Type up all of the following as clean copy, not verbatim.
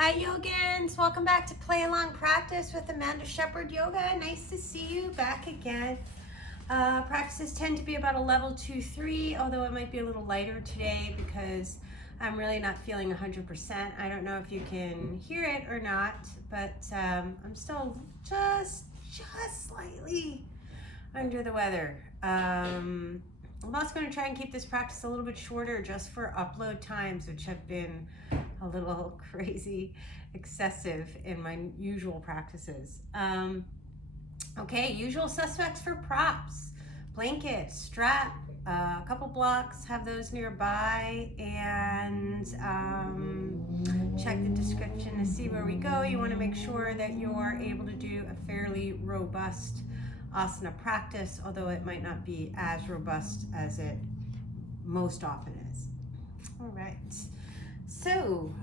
Hi yogins, welcome back to Play Along Practice with Amanda Shepherd Yoga. Nice to see you back again. Practices tend to be about a level 2-3, although it might be a little lighter today because I'm really not feeling 100%. I don't know if you can hear it or not, but I'm still just slightly under the weather. I'm also going to try and keep this practice a little bit shorter just for upload times, which have been a little crazy excessive in my usual practices. Okay, usual suspects for props: blanket, strap, a couple blocks, have those nearby, and check the description to see where we go. You want to make sure that you're able to do a fairly robust asana practice, although it might not be as robust as it most often is. All right. So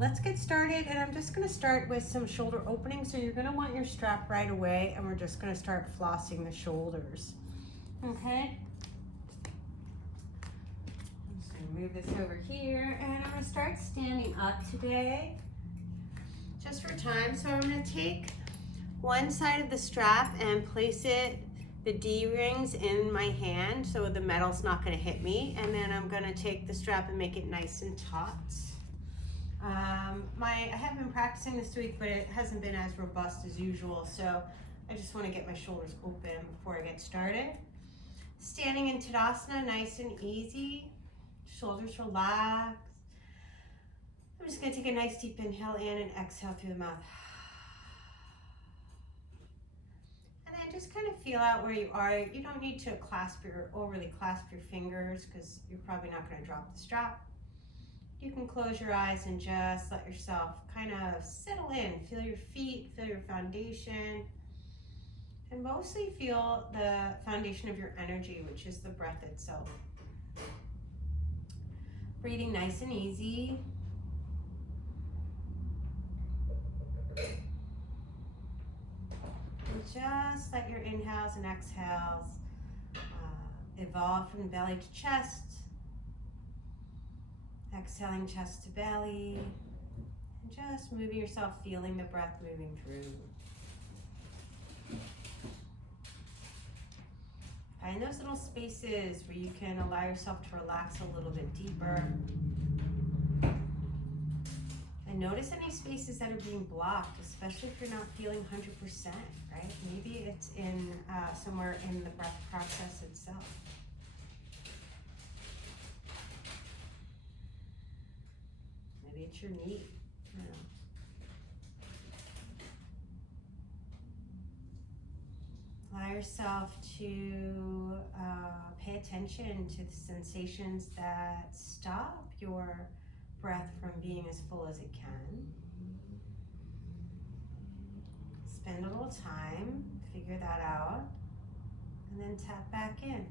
let's get started, and I'm just going to start with some shoulder opening. So you're going to want your strap right away, and we're just going to start flossing the shoulders. Okay. I'm just going to move this over here, and I'm going to start standing up today, just for time. So I'm going to take one side of the strap and place it, the D-rings, in my hand so the metal's not going to hit me, and then I'm going to take the strap and make it nice and taut. I have been practicing this week, but it hasn't been as robust as usual, so I just want to get my shoulders open before I get started. Standing in Tadasana, nice and easy, shoulders relaxed. I'm just going to take a nice deep inhale in and exhale through the mouth. Just kind of feel out where you are. You don't need to overly clasp your fingers because you're probably not going to drop the strap. You can close your eyes and just let yourself kind of settle in. Feel your feet, feel your foundation, and mostly feel the foundation of your energy, which is the breath itself. Breathing nice and easy. Just let your inhales and exhales evolve from belly to chest. Exhaling chest to belly. And just moving yourself, feeling the breath moving through. Find those little spaces where you can allow yourself to relax a little bit deeper. And notice any spaces that are being blocked, especially if you're not feeling 100%, right? Maybe it's in somewhere in the breath process itself. Maybe it's your knee. I don't know. Allow yourself to pay attention to the sensations that stop your breath from being as full as it can. Spend a little time, figure that out, and then tap back in.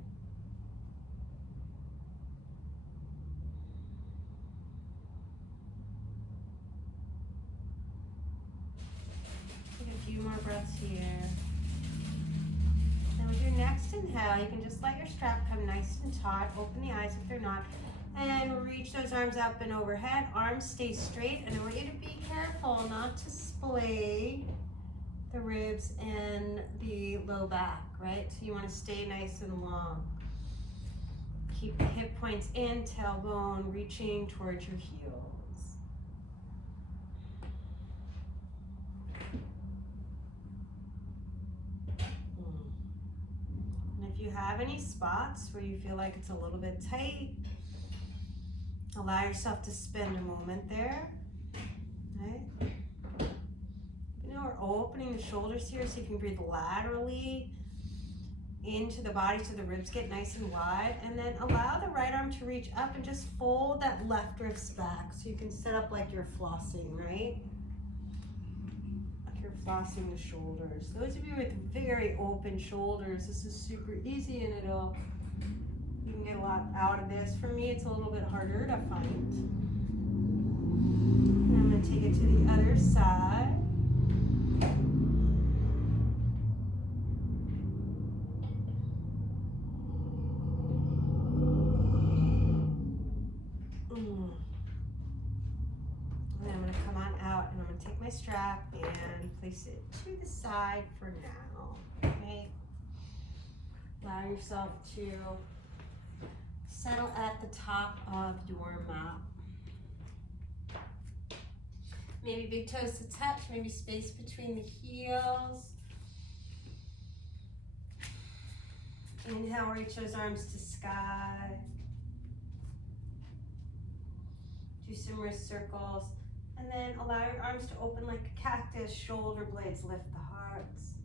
Take a few more breaths here. Now with your next inhale, you can just let your strap come nice and taut. Open the eyes if they're not. And reach those arms up and overhead. Arms stay straight, and I want you to be careful not to splay the ribs and the low back, right? So you want to stay nice and long. Keep the hip points in, tailbone reaching towards your heels. And if you have any spots where you feel like it's a little bit tight, allow yourself to spend a moment there, right? You know, we're opening the shoulders here so you can breathe laterally into the body so the ribs get nice and wide, and then allow the right arm to reach up and just fold that left wrist back so you can set up like you're flossing, right? Like you're flossing the shoulders. Those of you with very open shoulders, this is super easy, and you can get a lot out of this. For me, it's a little bit harder to find. And I'm going to take it to the other side. And I'm going to come on out, and I'm going to take my strap and place it to the side for now. Okay. Allow yourself to settle at the top of your mat. Maybe big toes to touch, maybe space between the heels. Inhale, reach those arms to sky. Do some wrist circles. And then allow your arms to open like a cactus, shoulder blades lift the hearts.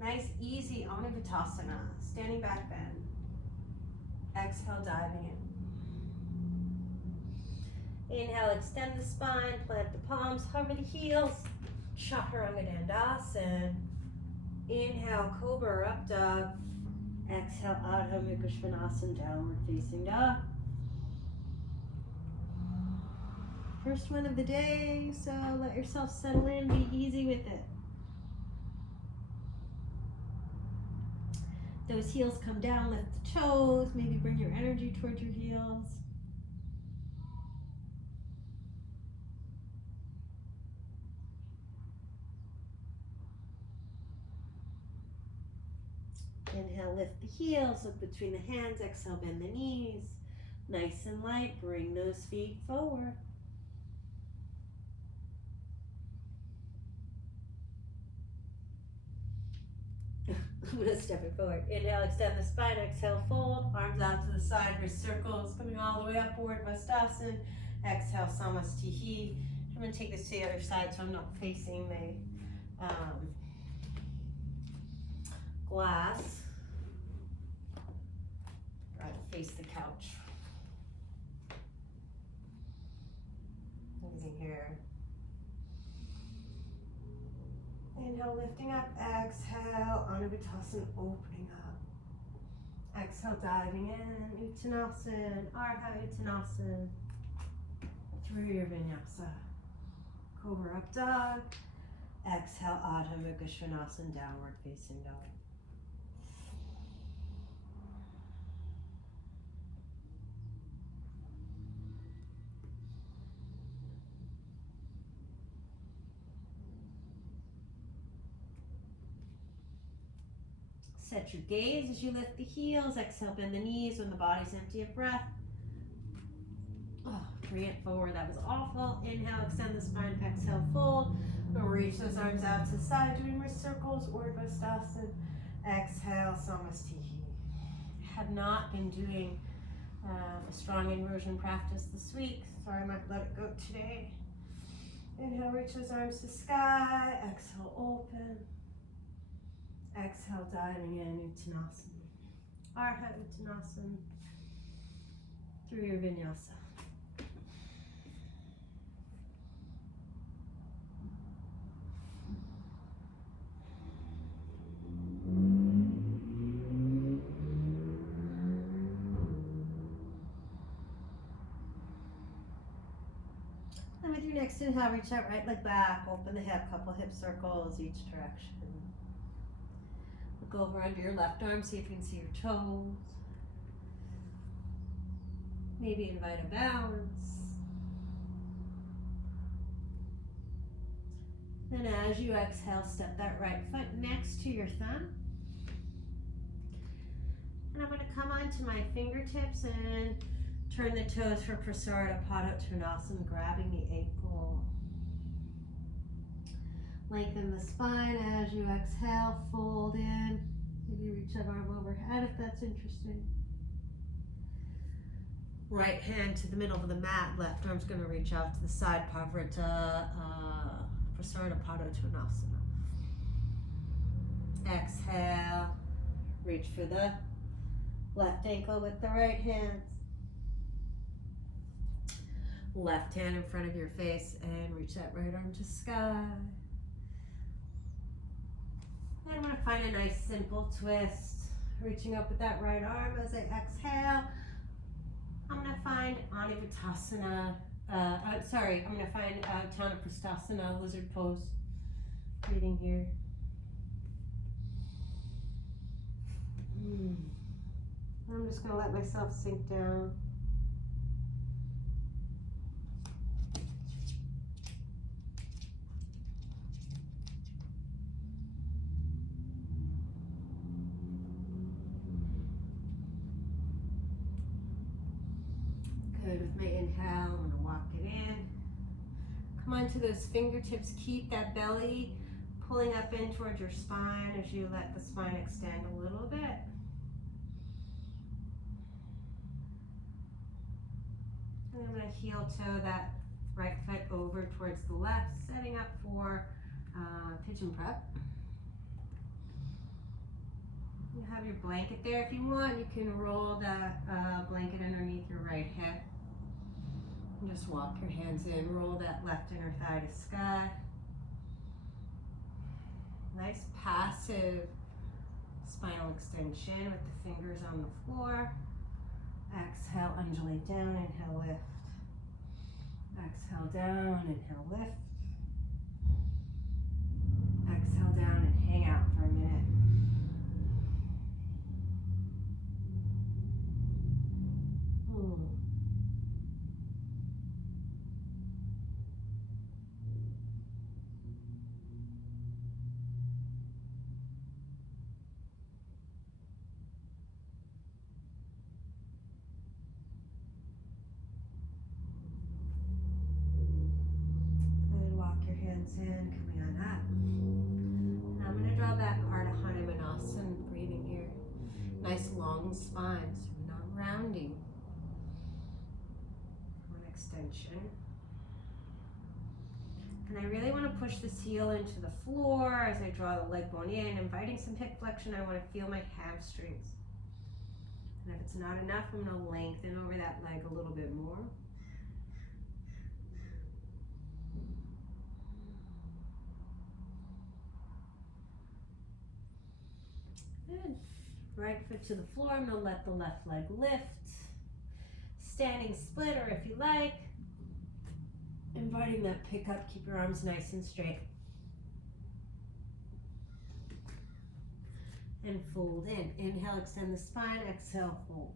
Nice, easy Hanumanasana, standing back bend. Exhale, diving in. Inhale, extend the spine, plant the palms, hover the heels. Chaturanga Dandasana. Inhale, Cobra or up dog. Exhale, Ardha virasana, downward facing dog. First one of the day, so let yourself settle in, be easy with it. Those heels come down, lift the toes, maybe bring your energy towards your heels. Inhale, lift the heels, look between the hands, exhale, bend the knees. Nice and light, bring those feet forward. I'm going to step it forward. Inhale, extend the spine, exhale, fold, arms out to the side, wrist circles, coming all the way upward, Urdhva. Exhale, samasthihi. I'm going to take this to the other side so I'm not facing the glass. Try to face the couch. Easy here. Inhale, lifting up. Exhale, Hanumanasa, opening up. Exhale, diving in. Uttanasana, Ardha Uttanasana. Through your vinyasa. Cobra up dog. Exhale, Ardha virasana, downward facing dog. Set your gaze as you lift the heels. Exhale, bend the knees when the body's empty of breath. Oh, bring it forward. That was awful. Inhale, extend the spine. Exhale, fold. We'll reach those arms out to the side, doing wrist circles, Urdhva Dhanurasana. Exhale, samasthihi. Have not been doing a strong inversion practice this week, so I might let it go today. Inhale, reach those arms to sky. Exhale, open. Exhale, diving in, Uttanasana. Ardha Uttanasana. Through your vinyasa. And with your next inhale, reach that right leg back, open the hip, couple hip circles each direction. Look over under your left arm, see if you can see your toes. Maybe invite a balance. And as you exhale, step that right foot next to your thumb. And I'm going to come onto my fingertips and turn the toes for Vrschikasana, grabbing the ankle. Lengthen the spine as you exhale, fold in. Maybe reach that arm overhead if that's interesting. Right hand to the middle of the mat, left arm's going to reach out to the side, Vrschikasana. Exhale, reach for the left ankle with the right hand. Left hand in front of your face and reach that right arm to sky. And I'm going to find a nice simple twist. Reaching up with that right arm as I exhale. I'm going to find Hanumanasana. I'm going to find Tanapristasana, lizard pose. Breathing here. I'm just going to let myself sink down. my inhale, I'm gonna walk it in. Come onto those fingertips, keep that belly pulling up in towards your spine as you let the spine extend a little bit. And I'm gonna heel toe that right foot over towards the left, setting up for pigeon prep. You have your blanket there. If you want, you can roll that blanket underneath your right hip. And just walk your hands in, roll that left inner thigh to sky. Nice passive spinal extension with the fingers on the floor. Exhale, undulate down, inhale, lift. Exhale down, inhale, lift. Exhale down and hang out for a minute. In, coming on up. And I'm going to draw back Ardha Hanumanasa, breathing here. Nice long spine, so we're not rounding. One extension. And I really want to push this heel into the floor as I draw the leg bone in, inviting some hip flexion. I want to feel my hamstrings. And if it's not enough, I'm going to lengthen over that leg a little bit more. Good. Right foot to the floor. I'm going to let the left leg lift. Standing split, or if you like, inviting that pickup. Keep your arms nice and straight. And fold in. Inhale, extend the spine. Exhale, fold.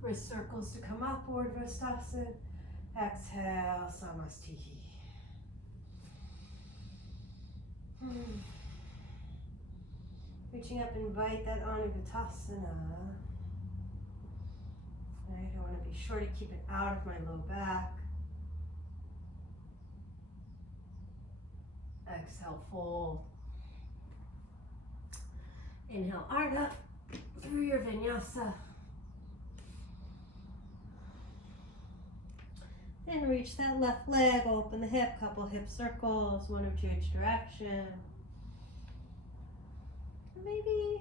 Wrist circles to come up, Urdhva. Exhale, Samastihi. Reaching up, invite that Hanumanasana. Right, I want to be sure to keep it out of my low back. Exhale, fold. Inhale, Ardha, through your vinyasa. And reach that left leg, open the hip, couple hip circles, one of each direction. Maybe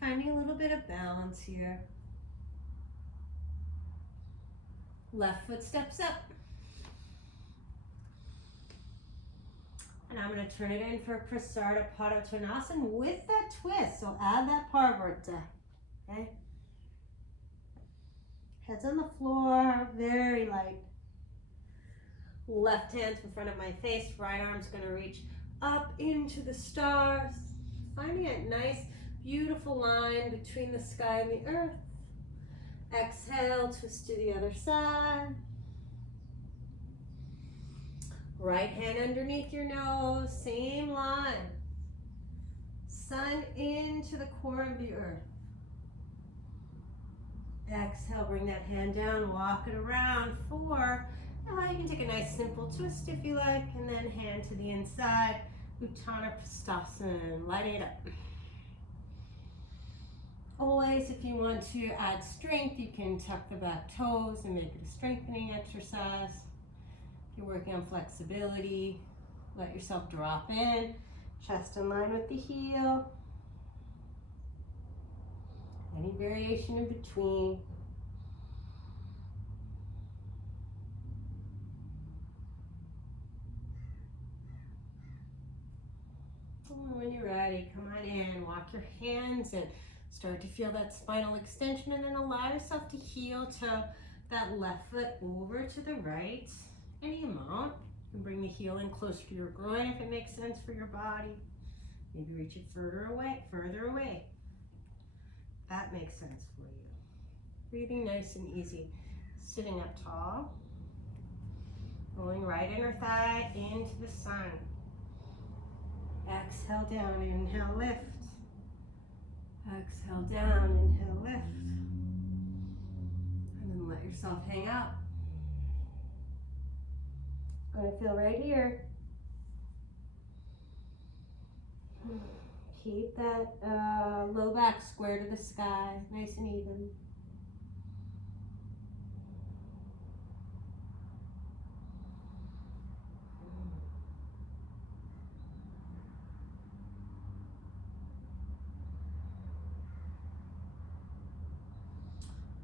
finding a little bit of balance here. Left foot steps up. And I'm going to turn it in for bharadvajasana with that twist. So add that parvarta. Okay? Heads on the floor, very light. Left hand's in front of my face, right arm's going to reach up into the stars. Finding a nice, beautiful line between the sky and the earth. Exhale, twist to the other side. Right hand underneath your nose, same line. Sun into the core of the earth. Exhale, bring that hand down, walk it around. 4. You can take a nice simple twist if you like, and then hand to the inside. Uttanapastasana, light it up. Always, if you want to add strength, you can tuck the back toes and make it a strengthening exercise. If you're working on flexibility, let yourself drop in, chest in line with the heel. Any variation in between. When you're ready, come on in, walk your hands in. Start to feel that spinal extension, and then allow yourself to heel to that left foot over to the right. Any amount. You can bring the heel in closer to your groin if it makes sense for your body. Maybe reach it further away. That makes sense for you. Breathing nice and easy. Sitting up tall. Rolling right inner thigh into the sun. Exhale down, inhale, lift. Exhale down, inhale, lift. And And let yourself hang out. Gonna feel right here. Keep that low back square to the sky, nice and even.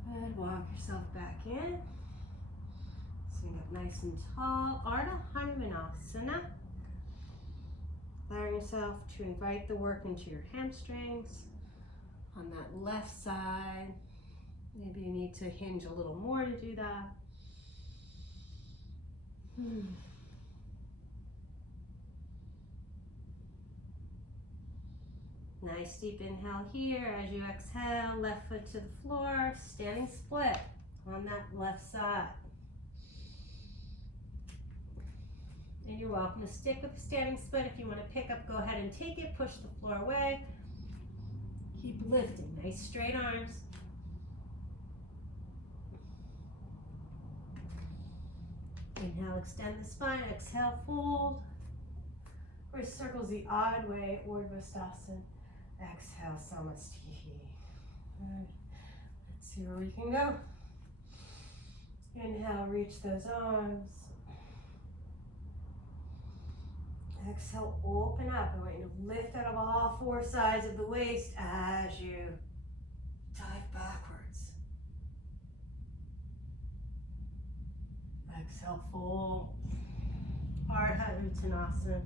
Good, walk yourself back in. Sitting up nice and tall. Ardha Hanumanasana. Allowing yourself to invite the work into your hamstrings on that left side. Maybe you need to hinge a little more to do that. Nice deep inhale here. As you exhale, left foot to the floor, standing split on that left side. And you're welcome to stick with the standing split. If you want to pick up, go ahead and take it. Push the floor away. Keep lifting. Nice straight arms. Inhale, extend the spine. Exhale, fold. Wrist circles the odd way, Urdhva Dhanurasana. Exhale, samasthihi. Let's see where we can go. Inhale, reach those arms. Exhale, open up. I want you to lift out of all four sides of the waist as you dive backwards. Exhale, fold. Ardha Uttanasana.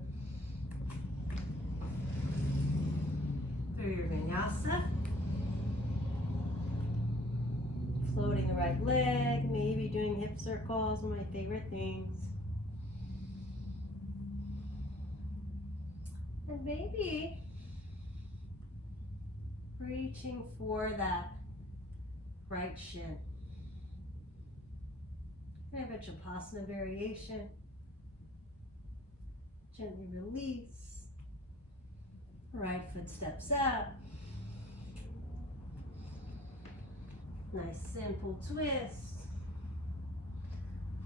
Through your vinyasa. Floating the right leg, maybe doing hip circles, one of my favorite things. And maybe reaching for that right shin. And a Vrschikasana variation. Gently release. Right foot steps out. Nice simple twist.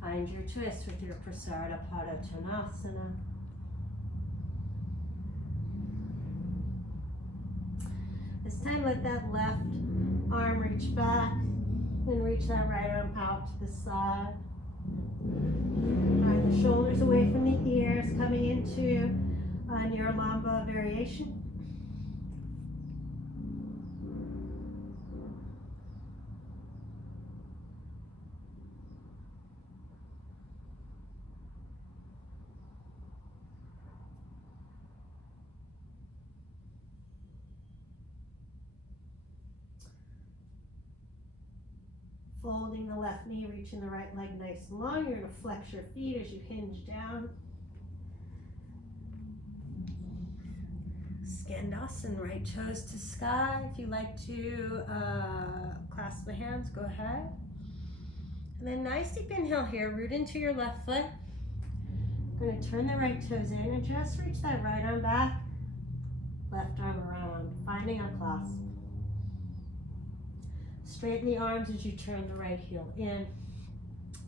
Find your twist with your bharadvajasana. This time let that left arm reach back and reach that right arm out to the side. Right, the shoulders away from the ears, coming into your lamba variation. Folding the left knee, reaching the right leg nice and long. You're going to flex your feet as you hinge down. Skandasana, right toes to sky. If you like to clasp the hands, go ahead. And then nice deep inhale here, root into your left foot. Going to turn the right toes in and just reach that right arm back, left arm around, finding a clasp. Straighten the arms as you turn the right heel in,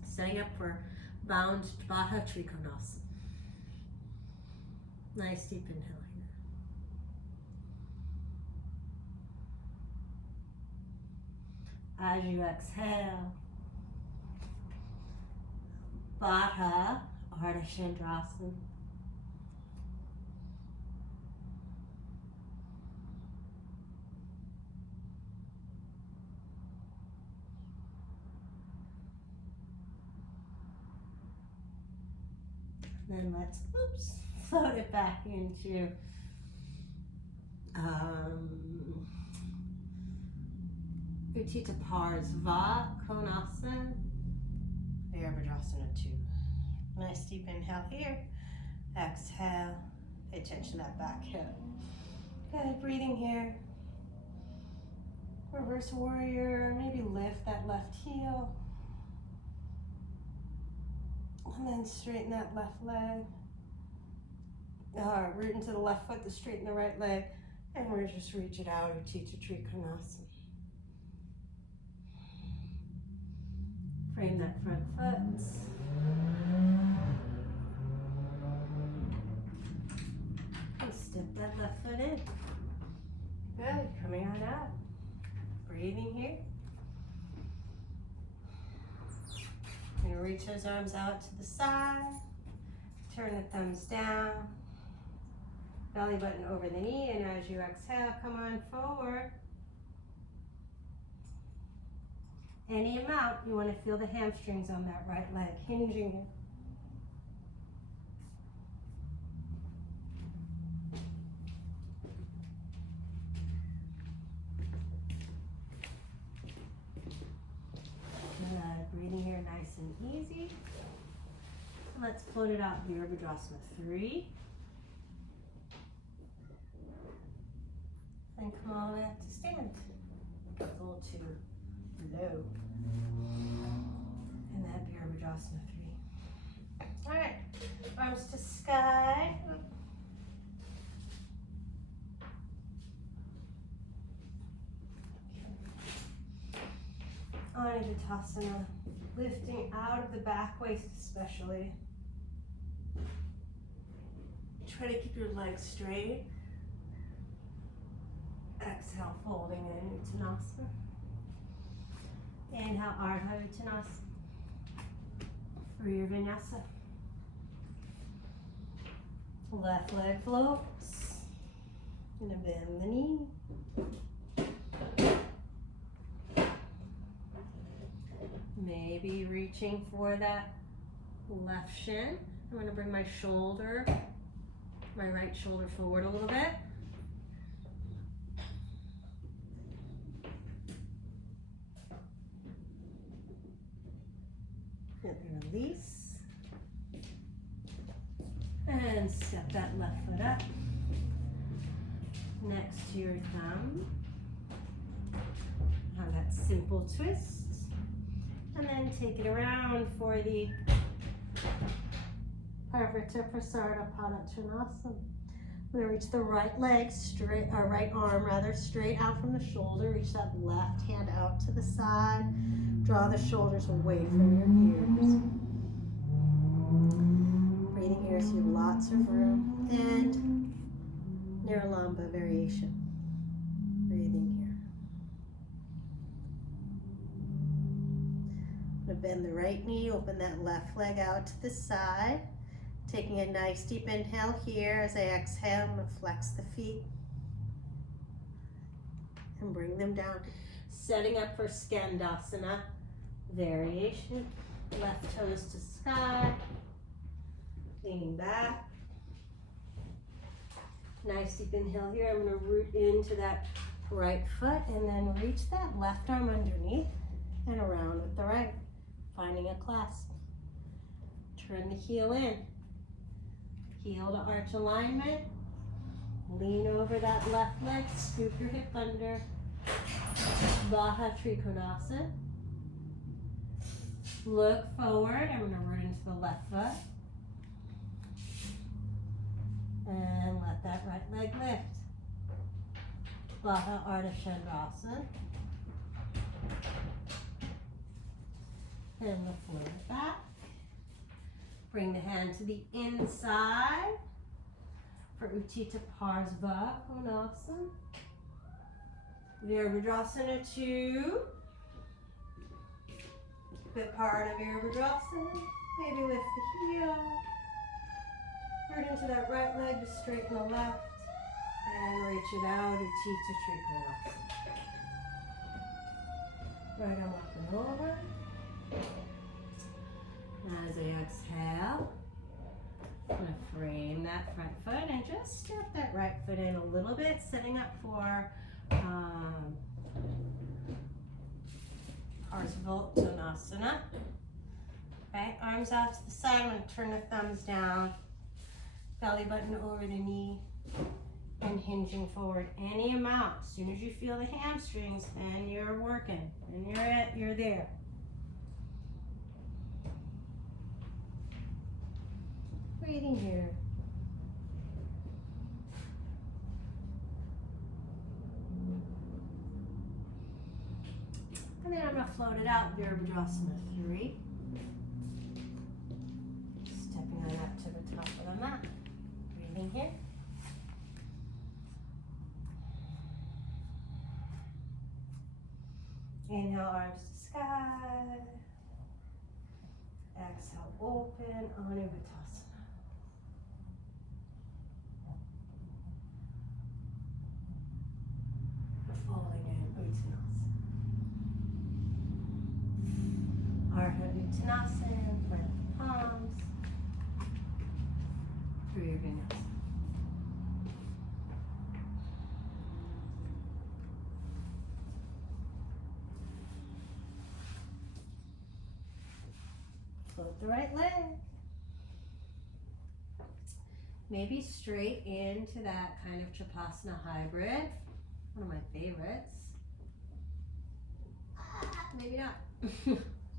setting up for bound Baddha Trikonasana. Nice deep inhale here. As you exhale, Baddha Ardha Chandrasana. Then let's, float it back into Uttita Parsva, krounchasana, virasana 2. Nice deep inhale here. Exhale. Pay attention to that back hip. Good, breathing here. Reverse warrior, maybe lift that left heel. And then straighten that left leg. Root into the left foot to straighten the right leg. And we're just reach it out, Uttita Trikonasana. Frame that front foot. And step that left foot in. Good, coming on out. Breathing here. You're gonna reach those arms out to the side. Turn the thumbs down. Belly button over the knee, and as you exhale, come on forward. Any amount, you want to feel the hamstrings on that right leg, hinging. Breathing here nice and easy. Let's float it out, Virabhadrasana 3. And come all the way up to stand. It's a little too low. And that Virabhadrasana 3. All right, arms to sky. Hanumanasana, lifting out of the back waist especially. Try to keep your legs straight. Exhale, folding in Uttanasana. Inhale, Ardha Uttanasana. For your vinyasa. Left leg floats. Gonna bend the knee. Maybe reaching for that left shin. I'm going to bring my shoulder, my right shoulder forward a little bit. And release. And step that left foot up next to your thumb. Have that simple twist. And then take it around for the Parvata Padottanasana. I'm going to reach the right leg straight, or right arm rather, straight out from the shoulder. Reach that left hand out to the side. Draw the shoulders away from your ears. Breathing here so you have lots of room. And Niralamba variation. Breathing here. Bend the right knee, open that left leg out to the side. Taking a nice deep inhale here. As I exhale, I'm going to flex the feet and bring them down. Setting up for Skandasana variation. Left toes to sky. Leaning back. Nice deep inhale here. I'm going to root into that right foot and then reach that left arm underneath and around with the right. Finding a clasp. Turn the heel in. Heel to arch alignment. Lean over that left leg. Scoop your hip under. Baha Trikonasana. Look forward. I'm going to root into the left foot. And let that right leg lift. Baha Ardha Chandrasana. And the float back. Bring the hand to the inside for Uttita Parsva Konasana. Virabhadrasana 2. Viparita Virabhadrasana. Maybe lift the heel. Root into that right leg to straighten the left. And reach it out, Uttita Trikonasana. Right arm up and over. As I exhale, I'm going to frame that front foot and just step that right foot in a little bit, setting up for Urdhva. Okay, arms out to the side. I'm going to turn the thumbs down, belly button over the knee, and hinging forward any amount. As soon as you feel the hamstrings, then you're working, and you're there. Breathing here. And then I'm going to float it out, Virabhadrasana 3. Stepping on up to the top of the mat. Breathing here. Inhale, arms to sky. Exhale, open, Hanumanasa. Folding in Uttanasana. Ardha Uttanasana, plant the palms. Through your vinyasa. Float the right leg. Maybe straight into that kind of Trikonasana hybrid. One of my favorites. Maybe not.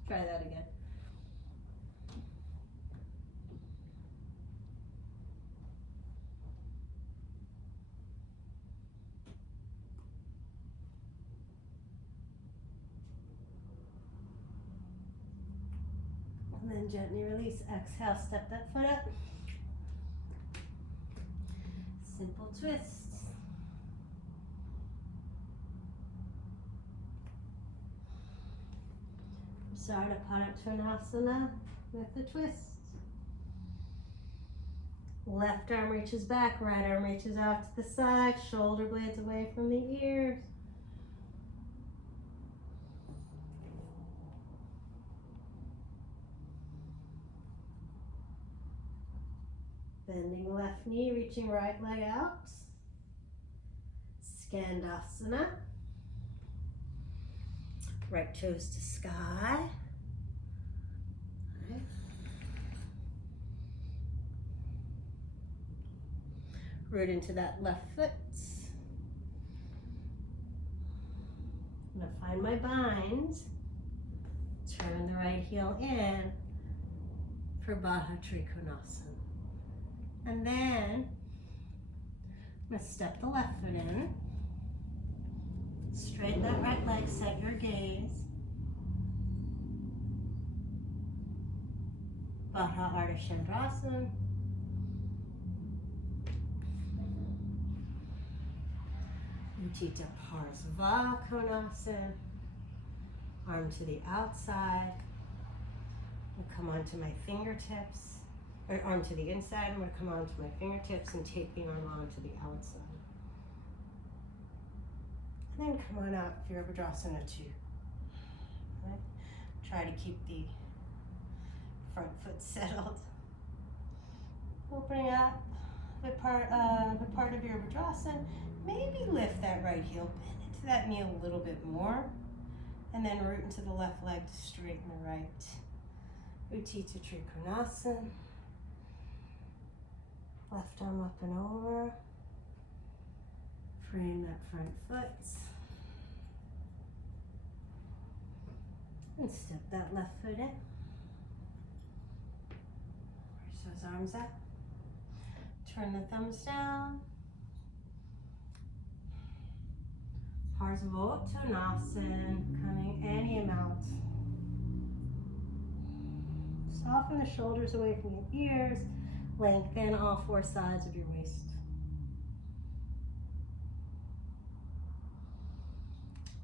Try that again. And then gently release. Exhale, step that foot up. Simple twists. Urdhva with the twist. Left arm reaches back, right arm reaches out to the side, shoulder blades away from the ears. Bending left knee, reaching right leg out. Skandasana. Right toes to sky. Right. Root into that left foot. I'm going to find my bind. Turn the right heel in for Bharadvajasana. And then I'm going to step the left foot in. Straighten that right leg, set your gaze. Bharadvajasana. Utthita Vrschikasana. Arm to the outside. I'll come onto my fingertips. Or arm to the inside. I'm going to come onto my fingertips and take the arm onto the outside. And then come on out, Virabhadrasana 2. Right? Try to keep the front foot settled. Opening up the part of Virabhadrasana. Maybe lift that right heel, bend into that knee a little bit more, and then root into the left leg to straighten the right. Utthita Trikonasana. Left arm up and over. Frame that front foot. And step that left foot in. Reach those arms up. Turn the thumbs down. Urdhva, coming any amount. Soften the shoulders away from your ears. Lengthen all four sides of your waist.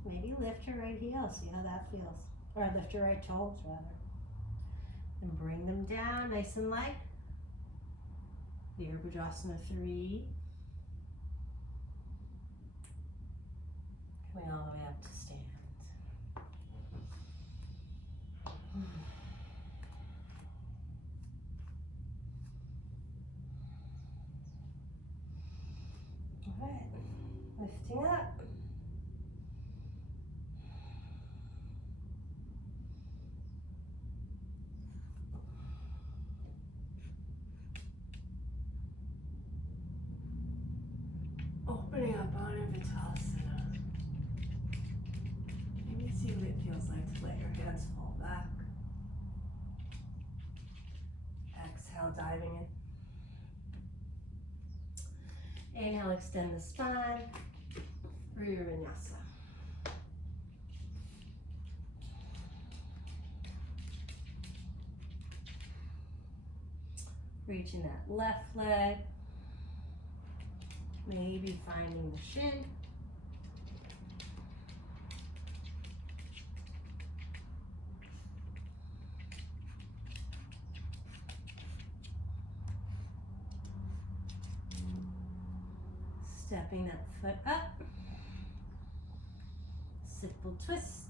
Maybe lift your right heel, see how that feels. Or lift your right toes, rather. And bring them down nice and light. Virabhadrasana 3. Coming all the way up to stand. All right, lifting up. Opening up on Virasana. Maybe see what it feels like to let your hands fall back. Exhale, diving in. Inhale, extend the spine. Virasana. Reaching that left leg. Maybe finding the shin. Stepping that foot up. Simple twist.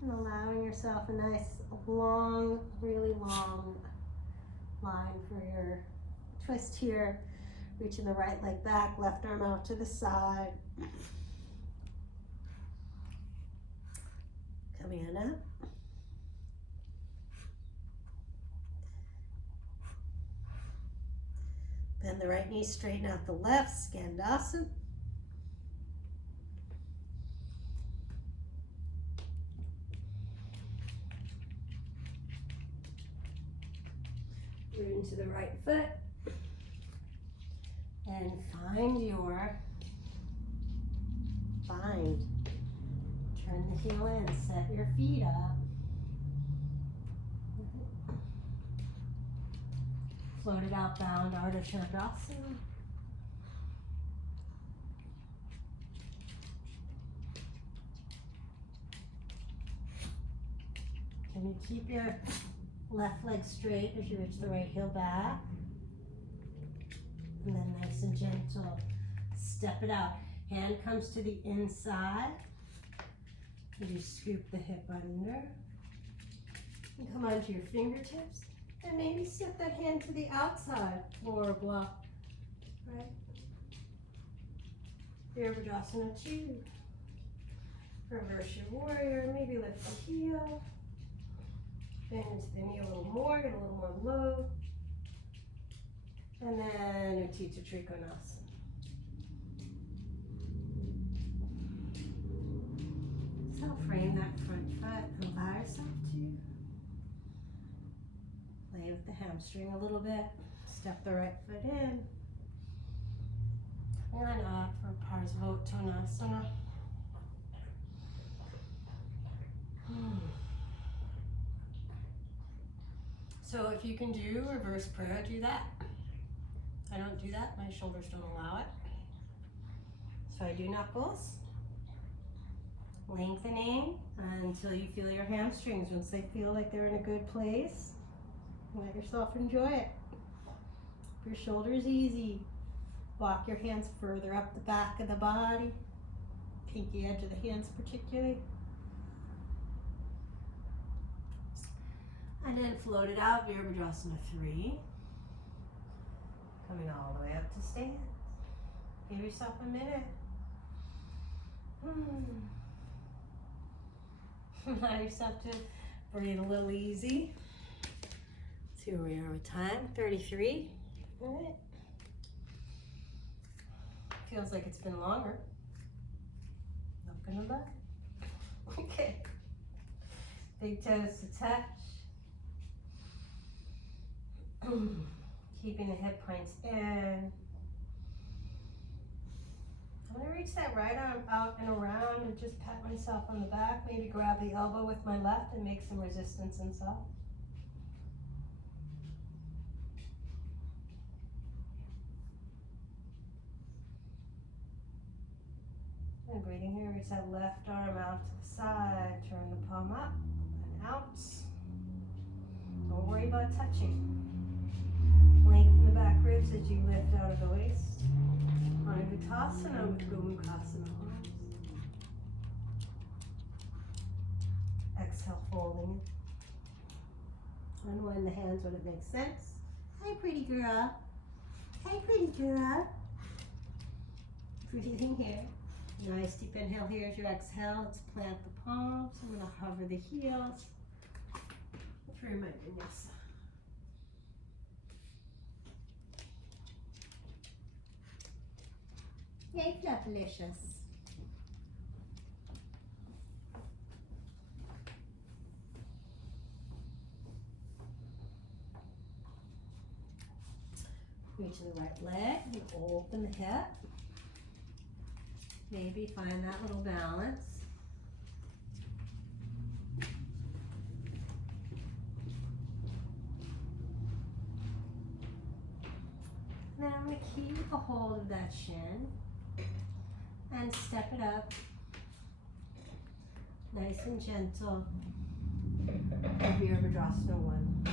And allowing yourself a nice long, really long line for your twist here. Reaching the right leg back, left arm out to the side. Coming on up. Bend the right knee, straighten out the left, skandasana. Root into the right foot. And find your bind. Turn the heel in, set your feet up. Floated out bound, Ardha Chandrasana. Can you keep your left leg straight as you reach the right heel back? And then nice and gentle, step it out. Hand comes to the inside. You scoop the hip under. And come onto your fingertips. And maybe step that hand to the outside, floor block, right? Virasana 2. Reverse your warrior, maybe lift the heel. Bend into the knee a little more, get a little more load. And then Urdhva Dhanurasana. So frame that front foot and allow yourself to play with the hamstring a little bit. Step the right foot in. And up for bharadvajasana. So if you can do reverse prayer, do that. I don't do that, my shoulders don't allow it. So I do knuckles. Lengthening until you feel your hamstrings. Once they feel like they're in a good place, let yourself enjoy it. Your shoulders easy. Walk your hands further up the back of the body. Pinky edge of the hands particularly. And then float it out, Virasana 3. Coming all the way up to stand. Give yourself a minute. Allow yourself to breathe a little easy. Let's see where we are with time. 33. All right. Feels like it's been longer. Not gonna lie. Okay. Big toes to touch. Keeping the hip points in. I'm going to reach that right arm out and around and just pat myself on the back. Maybe grab the elbow with my left and make some resistance inside. And breathing here, reach that left arm out to the side. Turn the palm up and out. Don't worry about touching. Lengthen the back ribs as you lift out of the waist. Hanumanasana with krounchasana arms. Exhale, folding. Unwind the hands when it makes sense. Hi, pretty girl. Hi, pretty girl. Breathing here. Nice deep inhale here as you exhale. Let's plant the palms. I'm going to hover the heels for my vinyasa. Yay, Fluffalicious. Reach the right leg and open the hip. Maybe find that little balance. then I'm going to keep a hold of that shin and step it up. Nice and gentle. Virasana 1.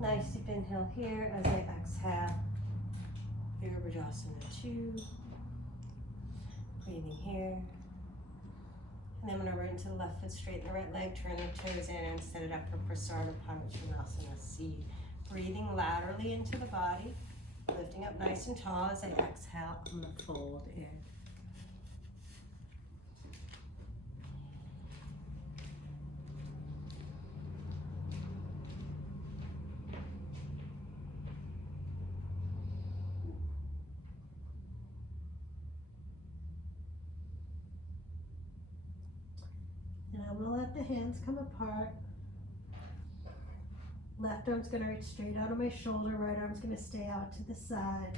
Nice deep inhale here as I exhale. Virasana 2. Breathing here. And then I'm going to root into the left foot, straighten the right leg, turn the toes in, and set it up for krounchasana. C. Breathing laterally into the body, lifting up nice and tall as I exhale. I'm going to fold in. And I'm going to let the hands come apart. Left arm's going to reach straight out of my shoulder, right arm's going to stay out to the side.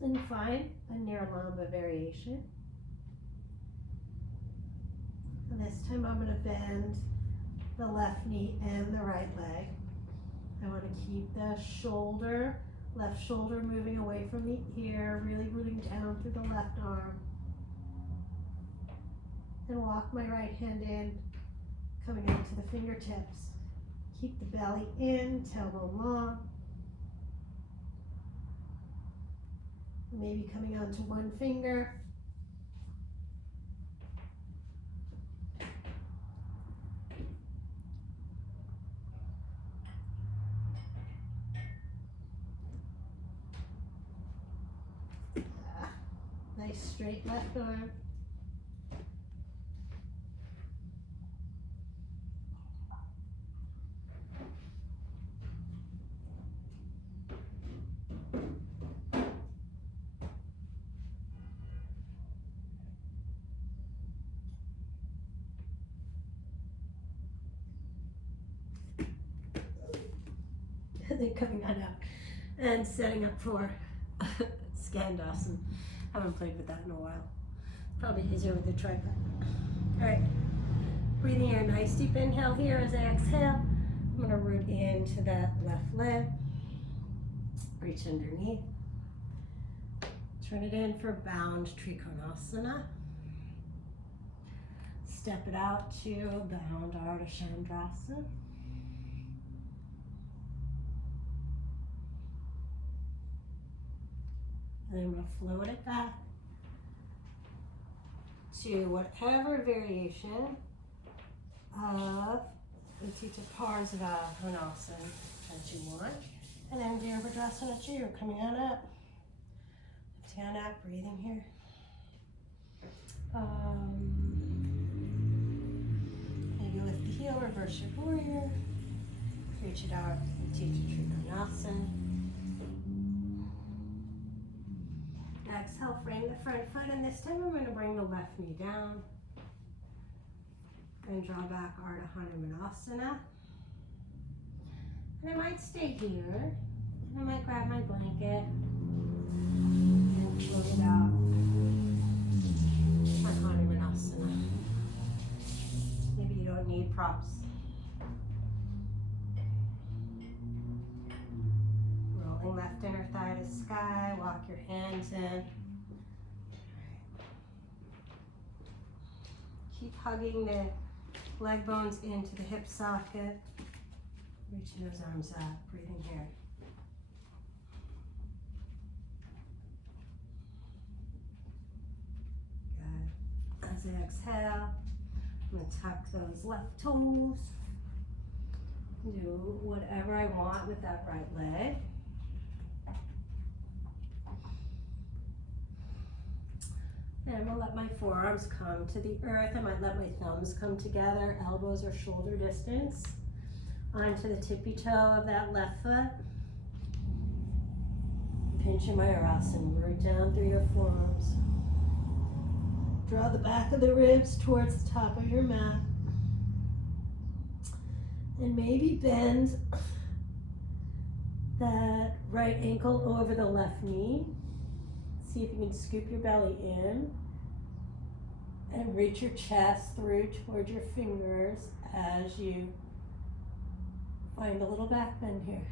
And find a near lamba variation. And this time I'm going to bend the left knee and the right leg. I want to keep the shoulder, left shoulder moving away from the ear, really rooting down through the left arm. And walk my right hand in, coming out to the fingertips. Keep the belly in, tailbone long. Maybe coming onto one finger. Nice straight left arm. And then coming on out and setting up for Skandasana. Haven't played with that in a while. Probably easier with the tripod. All right, breathing in, nice deep inhale here as I exhale. I'm gonna root into that left leg. Reach underneath. Turn it in for bound trikonasana. Step it out to bound Ardha. And I'm going to float it back to whatever variation of Utthita Parsva Hanumanasa that you want. And then Bharadvajasana 2, coming on up. Lifting on up, breathing here. Maybe lift the heel, reverse your warrior. Reach it out, Utthita Trikonasana. Exhale, frame the front foot, and this time I'm going to bring the left knee down and draw back Ardha Hanumanasana. And I might stay here, and I might grab my blanket and float it out on Hanumanasana. Maybe you don't need props. Rolling left inner thigh to sky, walk your hands in. Keep hugging the leg bones into the hip socket. Reaching those arms up, breathing here. Good. As I exhale, I'm going to tuck those left toes. Do whatever I want with that right leg. And I'm going to let my forearms come to the earth. I might let my thumbs come together, elbows or shoulder distance, onto the tippy toe of that left foot. Pinching my virasana, root down through your forearms. Draw the back of the ribs towards the top of your mat. And maybe bend that right ankle over the left knee. See if you can scoop your belly in and reach your chest through towards your fingers as you find a little back bend here.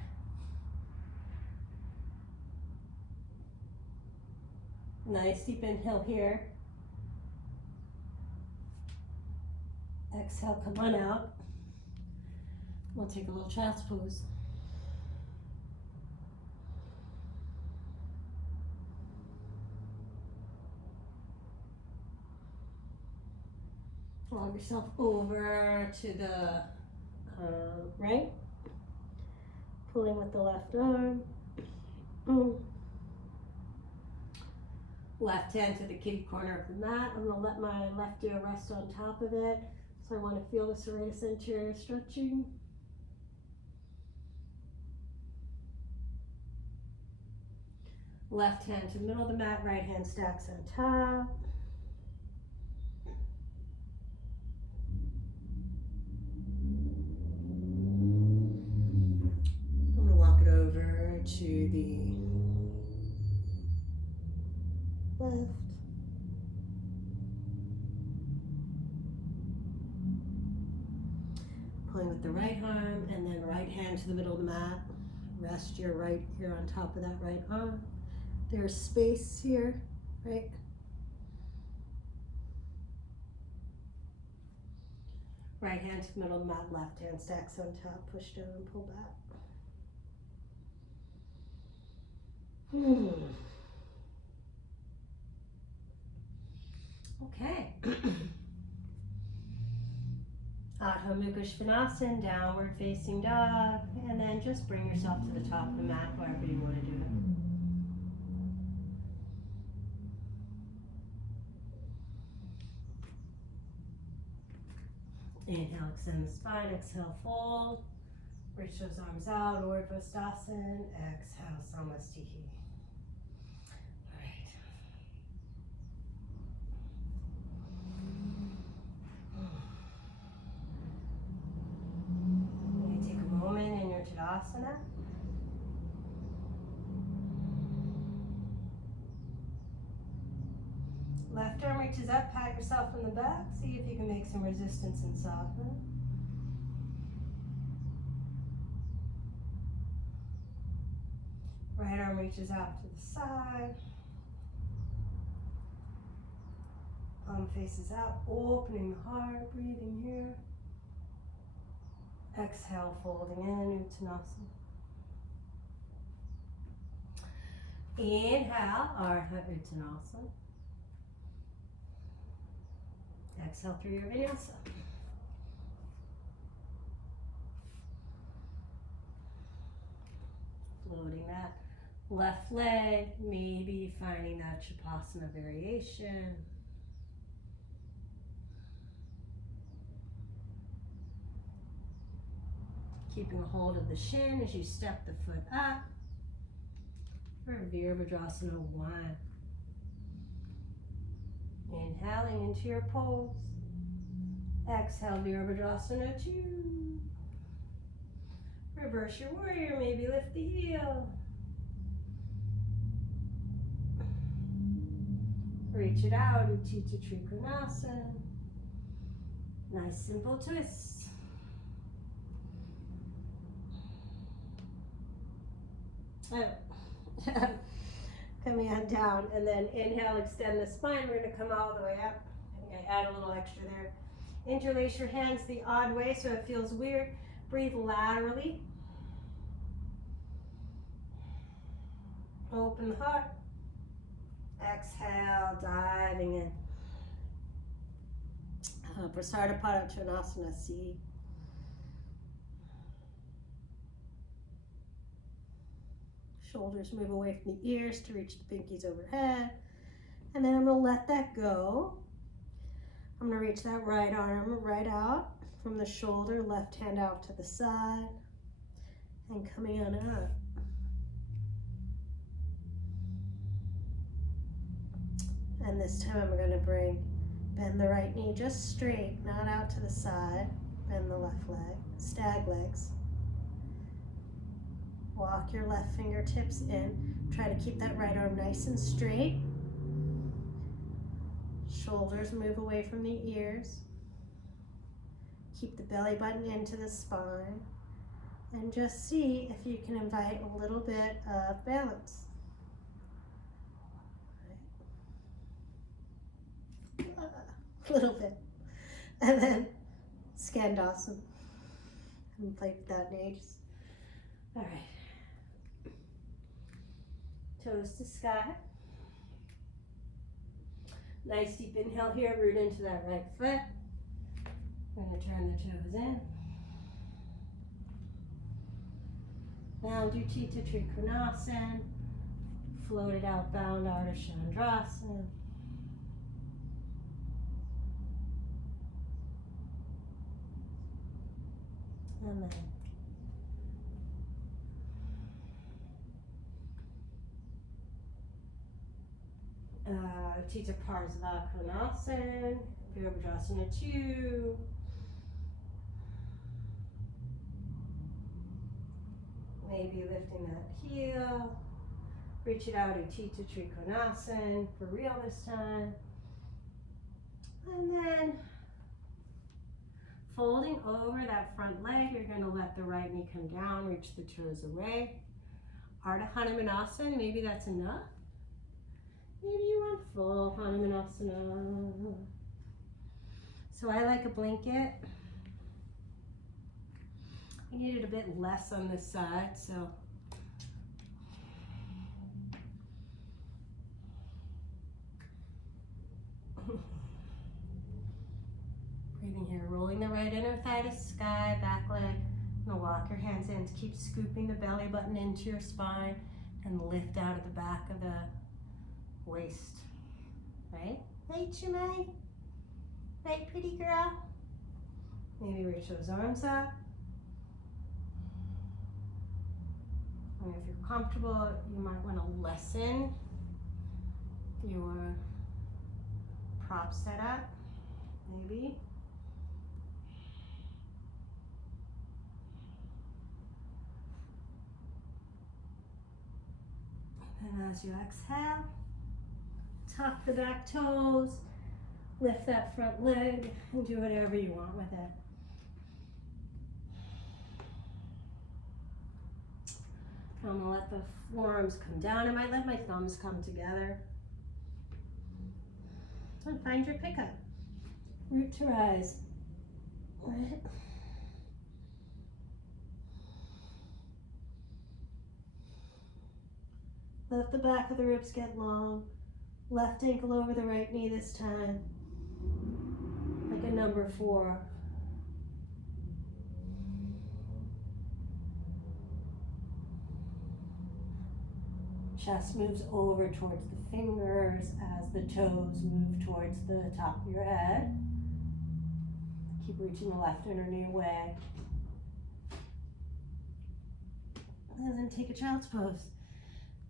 Nice deep inhale here. Exhale, come on out. We'll take a little child's pose. Log yourself over to the right. Pulling with the left arm. Left hand to the kitty corner of the mat. I'm going to let my left ear rest on top of it. So I want to feel the serratus anterior stretching. Left hand to the middle of the mat, right hand stacks on top. I'm going to walk it over to the left. Pulling with the right arm, and then right hand to the middle of the mat. Rest your right ear on top of that right arm. There's space here, right? Right hand to the middle of the mat, left hand stacks on top, push down and pull back. Okay. Ardha Mukha Svanasana, downward facing dog, and then just bring yourself to the top of the mat, wherever you want to do it. Inhale, extend the spine, exhale, fold. Reach those arms out, Urdhva Dhanurasana, exhale, Samasthihi. All right. You take a moment in your Tadasana. Left arm reaches up, pat yourself in the back. See if you can make some resistance and soften. Right arm reaches out to the side. Palm faces out, opening the heart, breathing here. Exhale, folding in, Uttanasana. Inhale, Ardha Uttanasana. Exhale through your vinyasa. Loading that left leg, maybe finding that Shavasana variation. Keeping a hold of the shin as you step the foot up. For virasana 1. Inhaling into your pose. Exhale, virasana 2. Reverse your warrior, maybe lift the heel. Reach it out, Utthita Trikonasana. Nice simple twist. Coming on down, and then inhale, extend the spine. We're going to come all the way up. I think I add a little extra there. Interlace your hands the odd way so it feels weird. Breathe laterally. Open the heart. Exhale, diving in. Prasarnapadottanasana C. Shoulders move away from the ears to reach the pinkies overhead. And then I'm going to let that go. I'm going to reach that right arm right out from the shoulder, left hand out to the side, and coming on up. And this time I'm going to bend the right knee just straight, not out to the side. Bend the left leg, stag legs. Walk your left fingertips in. Try to keep that right arm nice and straight. Shoulders move away from the ears. Keep the belly button into the spine. And just see if you can invite a little bit of balance. a little bit. And then Skandasana. I haven't played with that in ages. All right. Toes to sky. Nice deep inhale here, root into that right foot. We're going to turn the toes in. Now do Chitta Trikonasana. Floated out bound Ardha Chandrasana. And then Chitta Parasvakonasana, Virasana 2. Maybe lifting that heel. Reach it out to Chitta Trikonasana for real this time. And then folding over that front leg, you're going to let the right knee come down, reach the toes away. Ardha Hanumanasa, maybe that's enough. Maybe you want full Hanumanasana. So I like a blanket. I needed a bit less on this side, so. Breathing here, rolling the right inner thigh to sky, back leg. Gonna walk your hands in to keep scooping the belly button into your spine and lift out of the back of the waist. Right? Right, Shumai? Right, pretty girl? Maybe reach those arms up. And if you're comfortable, you might want to lessen your prop setup, maybe. And as you exhale, tuck the back toes, lift that front leg, and do whatever you want with it. I'm gonna let the forearms come down. I might let my thumbs come together. And find your pickup. Root to rise. Right. Let the back of the ribs get long. Left ankle over the right knee this time. Like a number 4. Chest moves over towards the fingers as the toes move towards the top of your head. Keep reaching the left inner knee away. And then take a child's pose.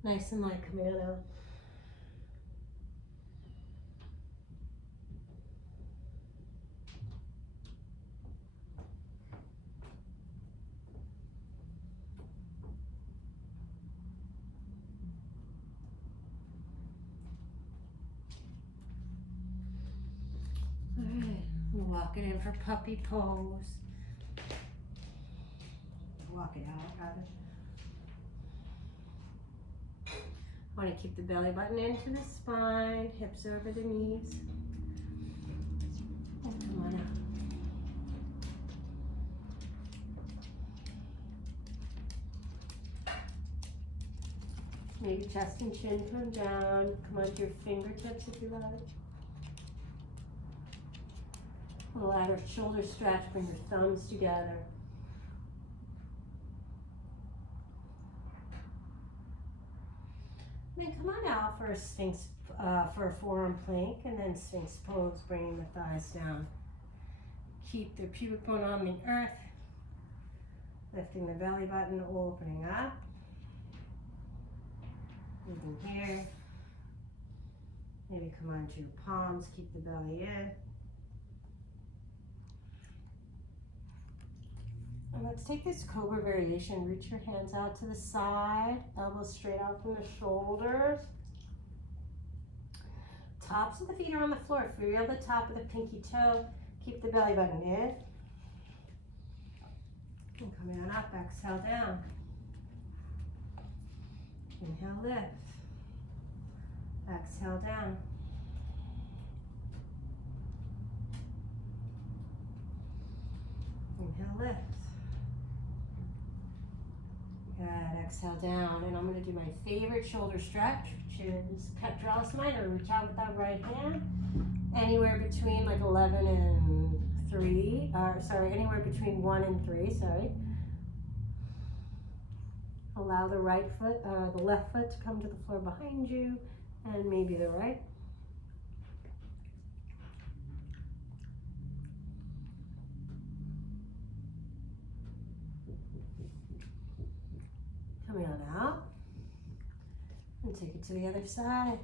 Nice and light coming out. Walk it in for puppy pose. Walk it out, rather. Want to keep the belly button into the spine, hips over the knees. And come on out. Maybe chest and chin come down. Come onto your fingertips if you like. A little outer shoulder stretch, bring your thumbs together. And then come on out for a Sphinx, for a forearm plank, and then Sphinx pose, bringing the thighs down. Keep the pubic bone on the earth, lifting the belly button, opening up. Moving here. Maybe come onto your palms, keep the belly in. And let's take this cobra variation. Reach your hands out to the side, elbows straight out from the shoulders. Tops of the feet are on the floor. Feel the top of the pinky toe. Keep the belly button in. And coming on up, exhale down. Inhale, lift. Exhale down. Inhale, lift. Good, exhale down. And I'm going to do my favorite shoulder stretch, which is krounchasana, or reach out with that right hand. Anywhere between like 11 and 3, anywhere between 1 and 3, Allow the the left foot to come to the floor behind you, and maybe the right. Coming on out, and take it to the other side.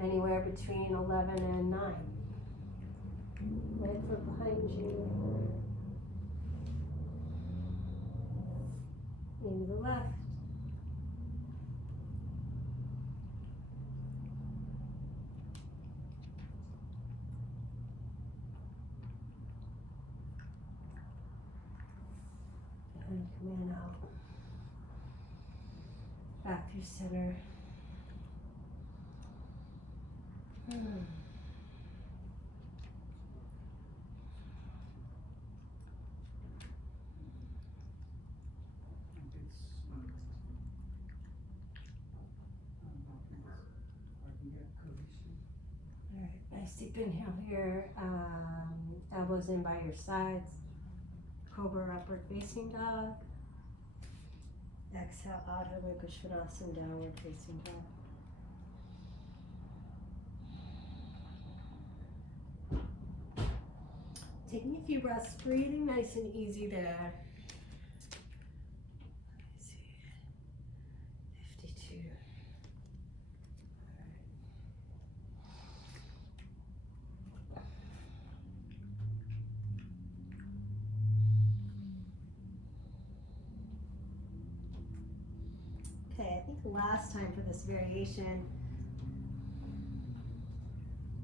Anywhere between 11 and 9. Right foot behind you. Maybe the left. And come in out. Back through center. Alright, nice deep inhale here. Elbows in by your sides. Cobra, upward facing dog. Exhale out, Vrschikasana, downward facing dog. Taking a few breaths, breathing nice and easy there. Let's see, 52. Okay, I think the last time for this variation,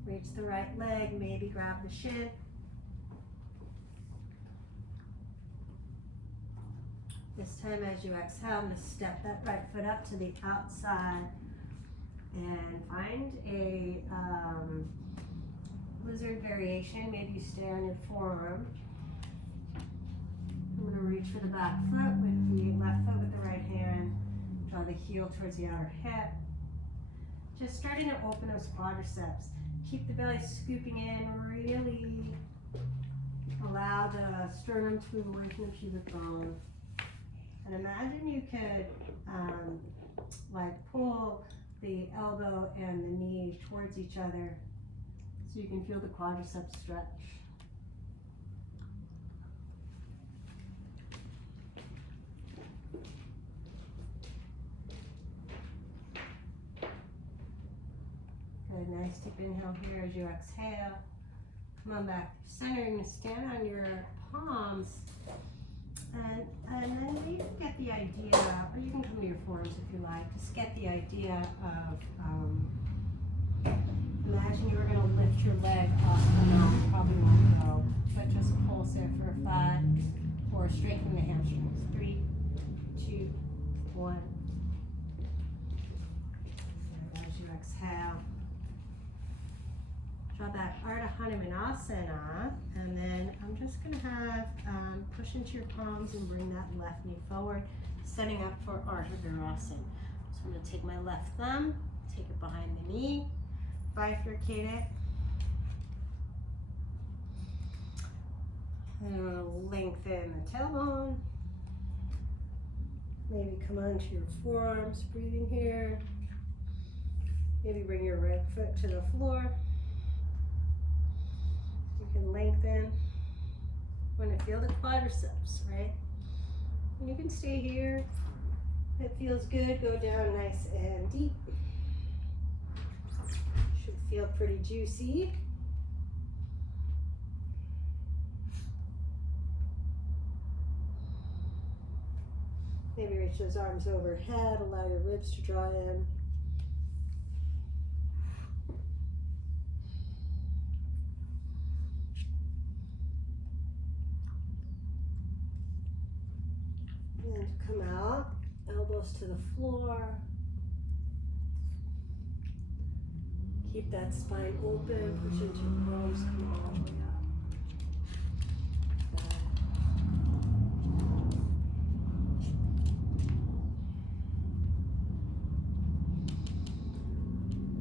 reach the right leg, maybe grab the shin. This time as you exhale, I'm going to step that right foot up to the outside and find a lizard variation. Maybe you stay on your forearm. I'm going to reach for the back foot with the left foot with the right hand. Draw the heel towards the outer hip. Just starting to open those quadriceps. Keep the belly scooping in. Really allow the sternum to move away from the pubic bone. And imagine you could like pull the elbow and the knee towards each other so you can feel the quadriceps stretch. Good, nice deep inhale here as you exhale. Come on back to center. You're going to stand on your palms. And then you get the idea, or you can come to your forearms if you like, just get the idea of, imagine you were going to lift your leg up and down, probably won't go, but just pulse it for 5, or straighten the hamstrings. 3, 2, 1. As you exhale, draw that Ardha Hanumanasana, and then I'm just going to have push into your palms and bring that left knee forward, setting up for Urdhva Dhanurasana. So I'm going to take my left thumb, take it behind the knee, bifurcate it, and I'm going to lengthen the tailbone. Maybe come onto your forearms, breathing here. Maybe bring your right foot to the floor. You can lengthen. You want to feel the quadriceps, right? And you can stay here. If it feels good, go down nice and deep. Should feel pretty juicy. Maybe reach those arms overhead, allow your ribs to draw in. And come out, elbows to the floor. Keep that spine open, push into your palms, come all the way up.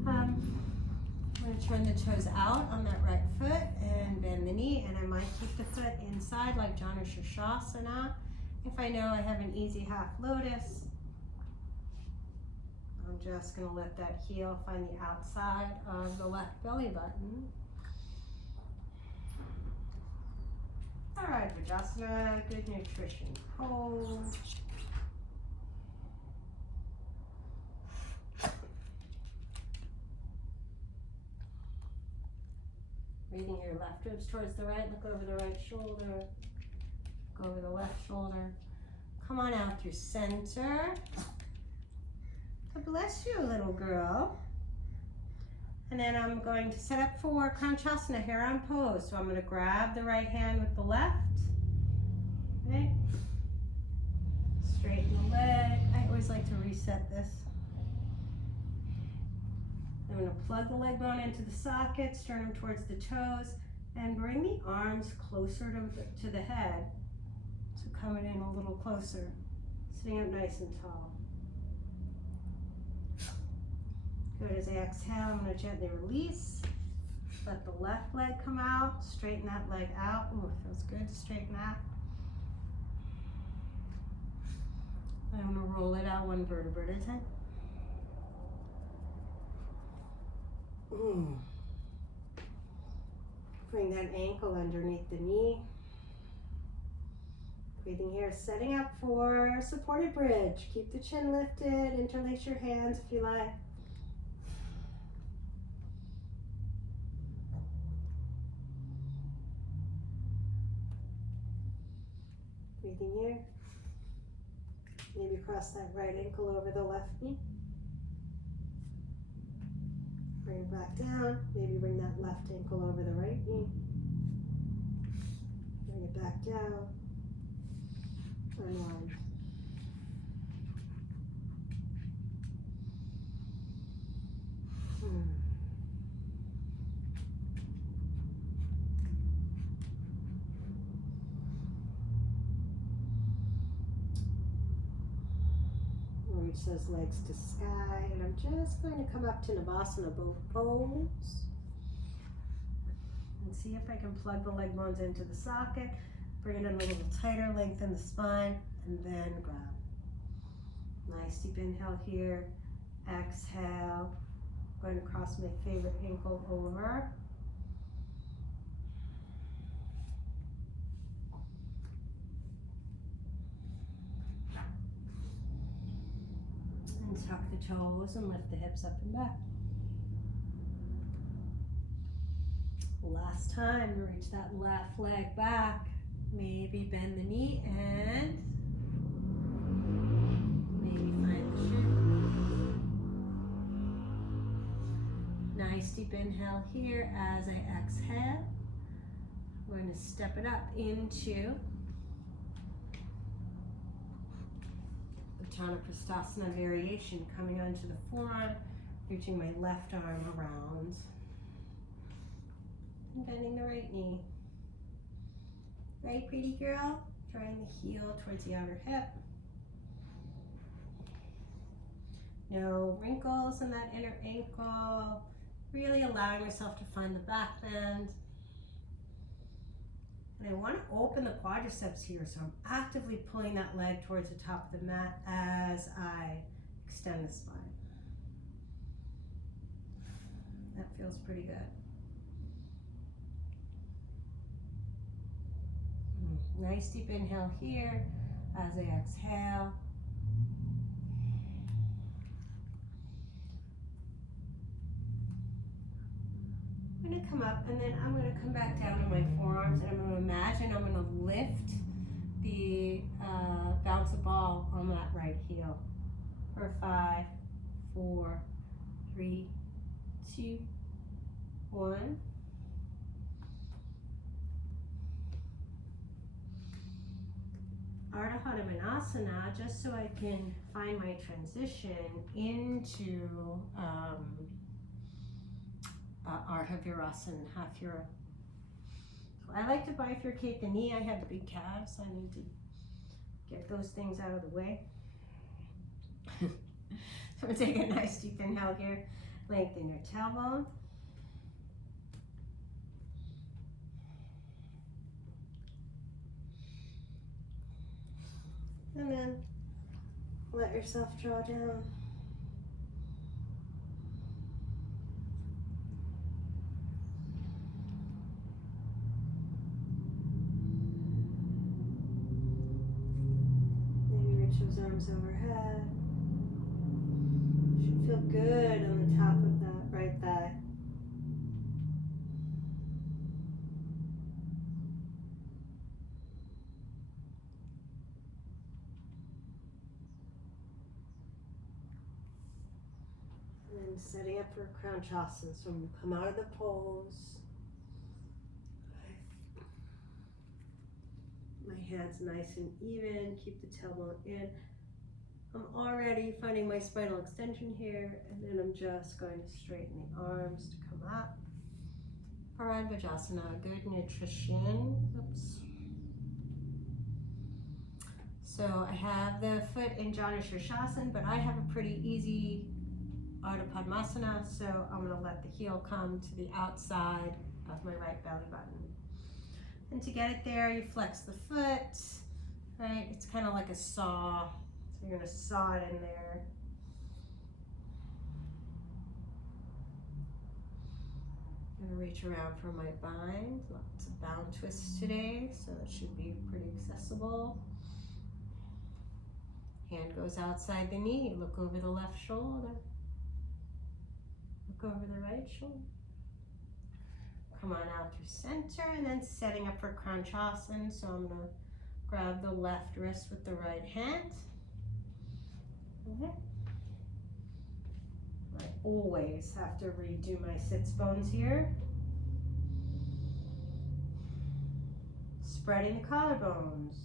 I'm going to turn the toes out on that right foot and bend the knee, and I might keep the foot inside like Janu Sirsasana. If I know I have an easy half lotus, I'm just going to let that heel find the outside of the left belly button. Bharadvajasana, good nutrition pose. Breathing your left ribs towards the right, look over the right shoulder, go over the left shoulder. Come on out through center. God bless you, little girl. And then I'm going to set up for krounchasana, heron pose. So I'm going to grab the right hand with the left. Okay. Straighten the leg. I always like to reset this. I'm going to plug the leg bone into the socket, sternum towards the toes, and bring the arms closer to the head. So coming in a little closer, sitting up nice and tall. Good. As I exhale, I'm going to gently release. Let the left leg come out, straighten that leg out. Ooh, it feels good to straighten that. I'm going to roll it out one vertebra at a time. Bring that ankle underneath the knee. Breathing here, setting up for supported bridge. Keep the chin lifted, interlace your hands if you like. Breathing here. Maybe cross that right ankle over the left knee. Bring it back down. Maybe bring that left ankle over the right knee. Bring it back down. Unwind. Reach those legs to sky, and I'm just going to come up to Navasana, both poles, and see if I can plug the leg bones into the socket, bring it in a little tighter, lengthen the spine, and then grab. Nice deep inhale here, exhale, going to cross my favorite ankle over. And tuck the toes and lift the hips up and back. Last time to reach that left leg back. Maybe bend the knee and maybe find the shin. Nice deep inhale here as I exhale. We're going to step it up into Hanumanasana variation, coming onto the forearm, reaching my left arm around, and bending the right knee. Right, pretty girl? Drawing the heel towards the outer hip. No wrinkles in that inner ankle. Really allowing myself to find the back bend. And I want to open the quadriceps here, so I'm actively pulling that leg towards the top of the mat as I extend the spine. That feels pretty good. Nice deep inhale here as I exhale. I'm going to come up, and then I'm going to come back down on my forearms, and I'm going to imagine I'm going to lift the bounce a ball on that right heel for 5, 4, 3, 2, 1. Ardha Hanumanasana, just so I can find my transition into Ardha virasana, half hero. So I like to bifurcate the knee. I have big calves, so I need to get those things out of the way. So we're taking a nice deep inhale here. Lengthen your tailbone. And then let yourself draw down. Maybe reach those arms overhead. Should feel good on the top of that right thigh. And setting up for krounchasana. So I'm going to come out of the pose. My hands nice and even. Keep the tailbone in. I'm already finding my spinal extension here, and then I'm just going to straighten the arms to come up. Bharadvajasana, good nutrition. Oops. So I have the foot in Janu Sirsasana, but I have a pretty easy Ardha Padmasana, so I'm going to let the heel come to the outside of my right belly button. And to get it there, you flex the foot, right? It's kind of like a saw. So you're going to saw it in there. I'm going to reach around for my bind. Lots of bound twists today, so that should be pretty accessible. Hand goes outside the knee. Look over the left shoulder. Look over the right shoulder. Come on out through center, and then setting up for krounchasana. So I'm going to grab the left wrist with the right hand. Okay. I always have to redo my sits bones here. Spreading the collarbones.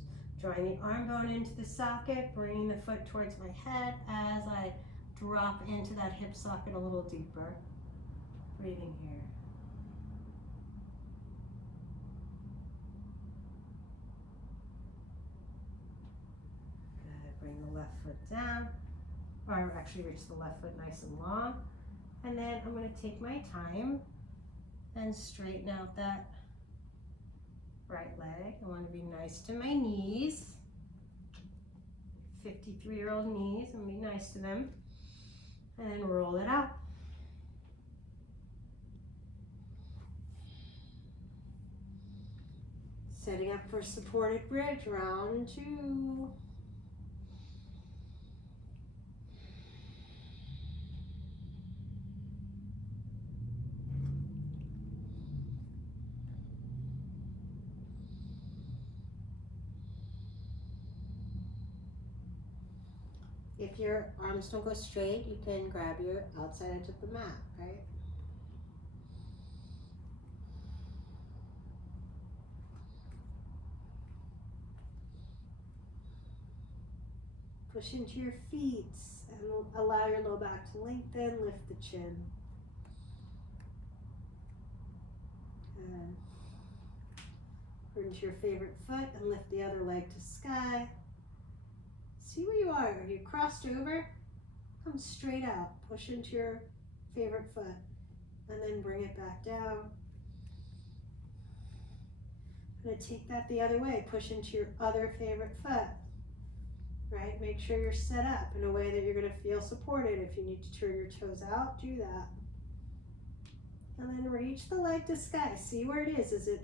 Drawing the arm bone into the socket, bringing the foot towards my head as I drop into that hip socket a little deeper. Breathing here. Good. Bring the left foot down. Or actually reach the left foot nice and long. And then I'm going to take my time and straighten out that right leg. I want to be nice to my knees. 53-year-old knees, I'm going to be nice to them. And then roll it out. Setting up for supported bridge, round 2. If your arms don't go straight, you can grab your outside edge of the mat, right? Push into your feet and allow your low back to lengthen, lift the chin. Good. Put into your favorite foot and lift the other leg to sky. See where you are. Are you crossed over? Come straight out. Push into your favorite foot and then bring it back down. I'm going to take that the other way. Push into your other favorite foot. Right? Make sure you're set up in a way that you're going to feel supported. If you need to turn your toes out, do that. And then reach the leg to sky. See where it is. Is it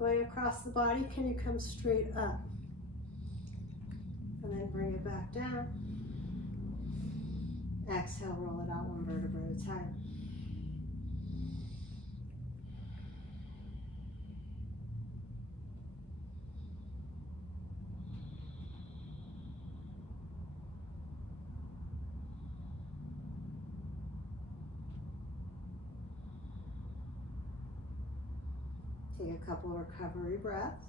going across the body? Can you come straight up? And then bring it back down. Exhale, roll it out one vertebra at a time. Take a couple of recovery breaths.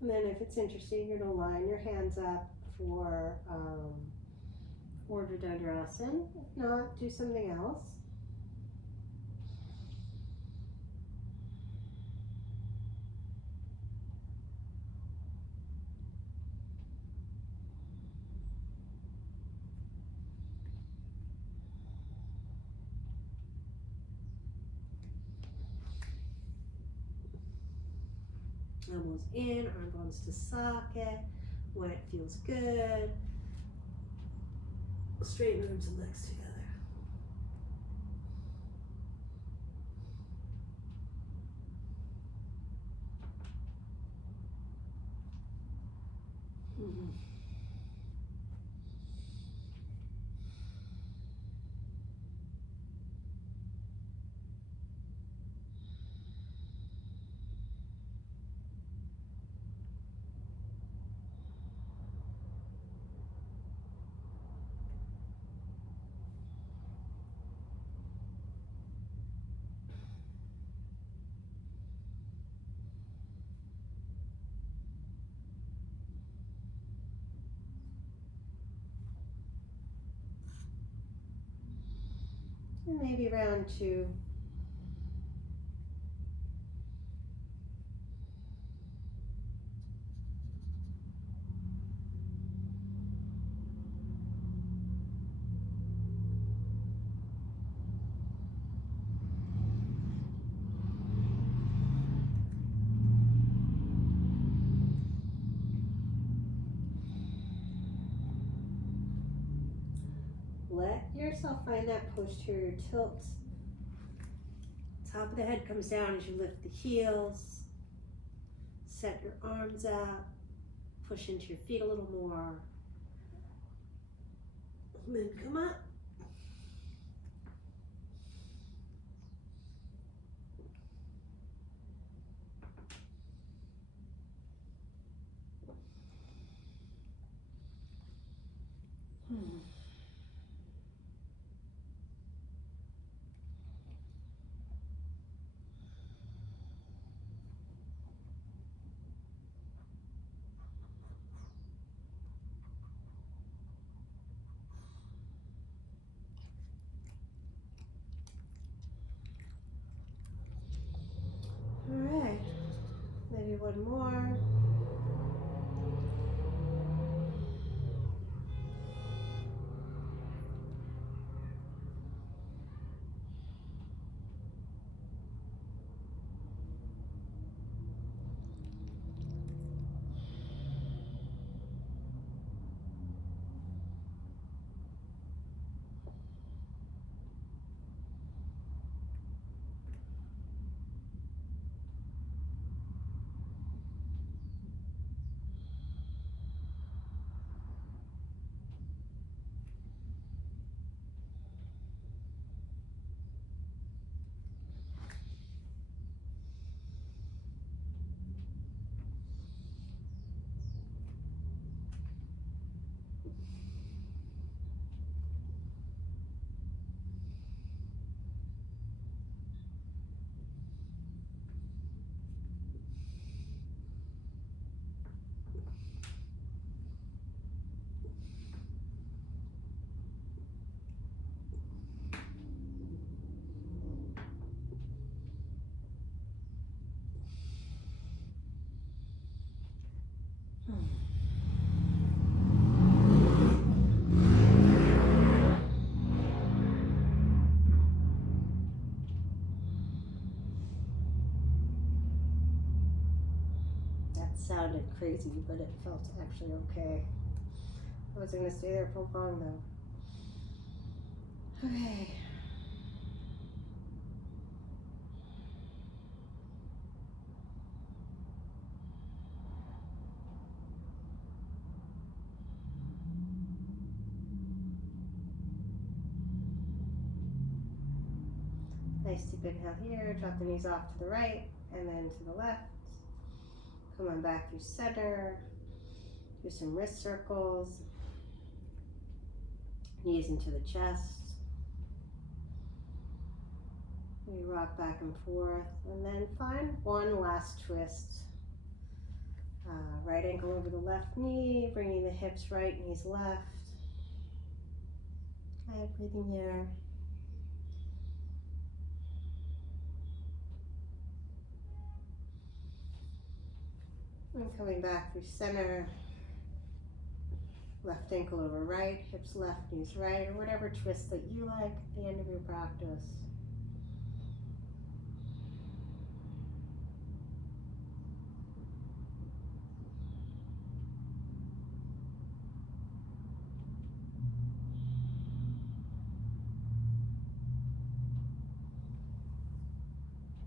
And then if it's interesting, you're going to line your hands up for Urdhva Dhanurasana. If not, do something else. Elbows in, arm bones to socket, when it feels good. Straighten the arms and legs together. And maybe round 2. Let yourself find that posterior tilt. Top of the head comes down as you lift the heels. Set your arms out. Push into your feet a little more. And then come up. All right, maybe one more. That sounded crazy, but it felt actually okay. I wasn't going to stay there for long though. Okay. Nice deep inhale here, drop the knees off to the right and then to the left. Come on back through center. Do some wrist circles. Knees into the chest. We rock back and forth and then find one last twist Right ankle over the left knee, bringing the hips right, knees left. Okay, breathing here. And coming back through center. Left ankle over right, hips left, knees right, or whatever twist that you like at the end of your practice.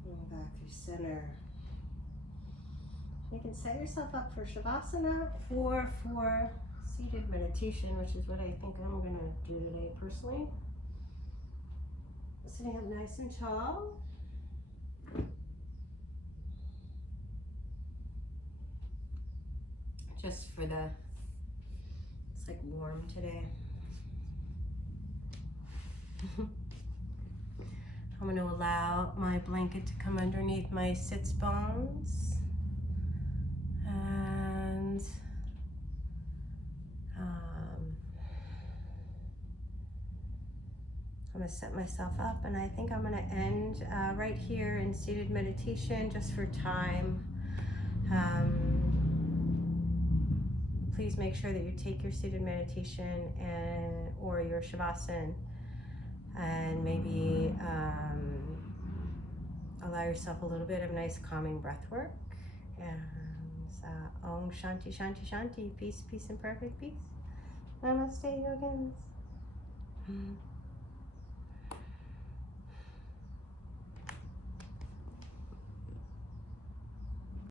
And back through center. You can set yourself up for Shavasana or for seated meditation, which is what I think I'm going to do today personally. Sitting up nice and tall. Just for the, it's like warm today. I'm going to allow my blanket to come underneath my sits bones. And I'm going to set myself up, and I think I'm going to end right here in seated meditation just for time. Please make sure that you take your seated meditation or your Shavasana and maybe allow yourself a little bit of nice calming breath work. And Om Shanti Shanti Shanti, peace, peace and perfect peace. Namaste, yogins.